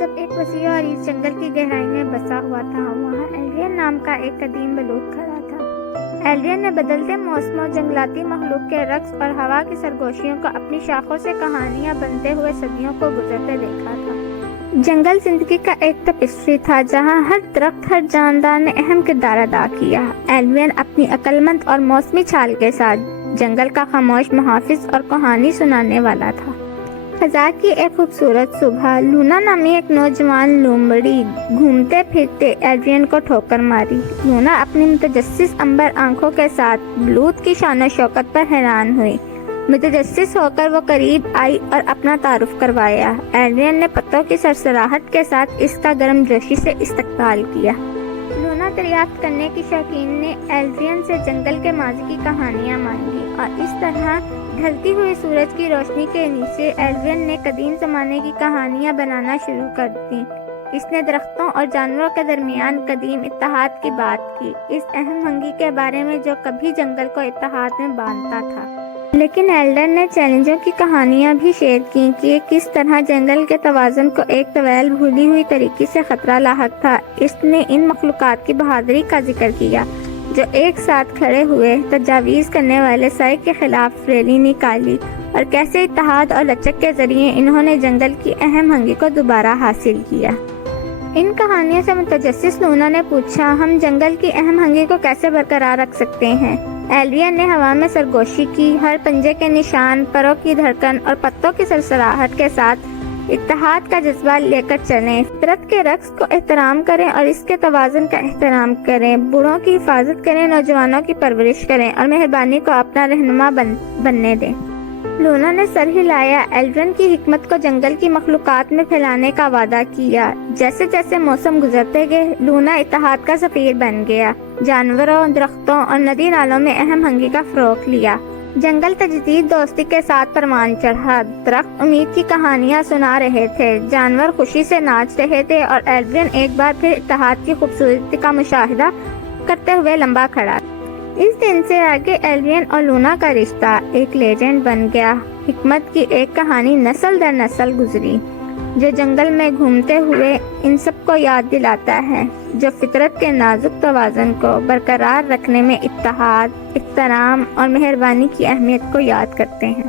جب ایک وسیع اور اس جنگل کی گہرائی میں بسا ہوا تھا، وہاں ایلرین نام کا ایک قدیم بلوط کھڑا تھا۔ ایلرین نے بدلتے موسموں، جنگلاتی مخلوق کے رقص اور ہوا کی سرگوشیوں کو اپنی شاخوں سے کہانیاں بنتے ہوئے صدیوں کو گزرتے دیکھا تھا۔ جنگل زندگی کا ایک ٹیپسٹری تھا جہاں ہر درخت، ہر جاندار نے اہم کردار ادا کیا۔ ایلرین اپنی عقل مند اور موسمی چھال کے ساتھ جنگل کا خاموش محافظ اور کہانی سنانے والا تھا۔ فضا کی ایک خوبصورت صبح، لونا نامی ایک نوجوان لومڑی گھومتے پھرتے ایلرین کو ٹھوکر ماری۔ لونا اپنی متجسس امبر آنکھوں کے ساتھ بلوط کی شان و شوکت پر حیران ہوئی۔ متجسس ہو کر وہ قریب آئی اور اپنا تعارف کروایا۔ ایلرین نے پتوں کی سرسراہٹ کے ساتھ اس کا گرم جوشی سے استقبال کیا۔ لونا دریافت کرنے کی شوقین نے ایلرین سے جنگل کے ماضی کی کہانیاں مانگی، اور اس طرح ڈھلتی ہوئی سورج کی روشنی کے نیچے ایلرین نے قدیم زمانے کی کہانیاں بنانا شروع کر دیں۔ اس نے درختوں اور جانوروں کے درمیان قدیم اتحاد کی بات کی، اس اہم ہنگی کے بارے میں جو کبھی جنگل کو اتحاد میں باندھتا تھا۔ لیکن ایلرین نے چیلنجوں کی کہانیاں بھی شیئر کی کہ کس طرح جنگل کے توازن کو ایک طویل بھولی ہوئی طریقے سے خطرہ لاحق تھا۔ اس نے ان مخلوقات کی بہادری کا ذکر کیا جو ایک ساتھ کھڑے ہوئے تجاویز کرنے والے سائے کے خلاف ریلی نکالی، اور کیسے اتحاد اور لچک کے ذریعے انہوں نے جنگل کی اہم ہنگی کو دوبارہ حاصل کیا۔ ان کہانیوں سے متجسس لونا نے پوچھا، ہم جنگل کی اہم ہنگی کو کیسے برقرار رکھ سکتے ہیں؟ ایلرین نے ہوا میں سرگوشی کی، ہر پنجے کے نشان، پروں کی دھڑکن اور پتوں کی سرسراہٹ کے ساتھ اتحاد کا جذبہ لے کر چلیں۔ فطرت کے رقص کو احترام کریں اور اس کے توازن کا احترام کریں، بوڑھوں کی حفاظت کریں، نوجوانوں کی پرورش کریں اور مہربانی کو اپنا رہنما بننے دیں۔ لونا نے سر ہلایا، ایلرین کی حکمت کو جنگل کی مخلوقات میں پھیلانے کا وعدہ کیا۔ جیسے جیسے موسم گزرتے گئے، لونا اتحاد کا سفیر بن گیا، جانوروں، درختوں اور ندی نالوں میں اہم ہنگی کا فروغ لیا۔ جنگل تجدید دوستی کے ساتھ پروان چڑھا، درخت امید کی کہانیاں سنا رہے تھے، جانور خوشی سے ناچ رہے تھے، اور ایلرین ایک بار پھر اتحاد کی خوبصورتی کا مشاہدہ کرتے ہوئے لمبا کھڑا۔ اس دن سے آگے ایلرین اور لونا کا رشتہ ایک لیجنڈ بن گیا، حکمت کی ایک کہانی نسل در نسل گزری، جو جنگل میں گھومتے ہوئے ان سب کو یاد دلاتا ہے جو فطرت کے نازک توازن کو برقرار رکھنے میں اتحاد، احترام اور مہربانی کی اہمیت کو یاد کرتے ہیں۔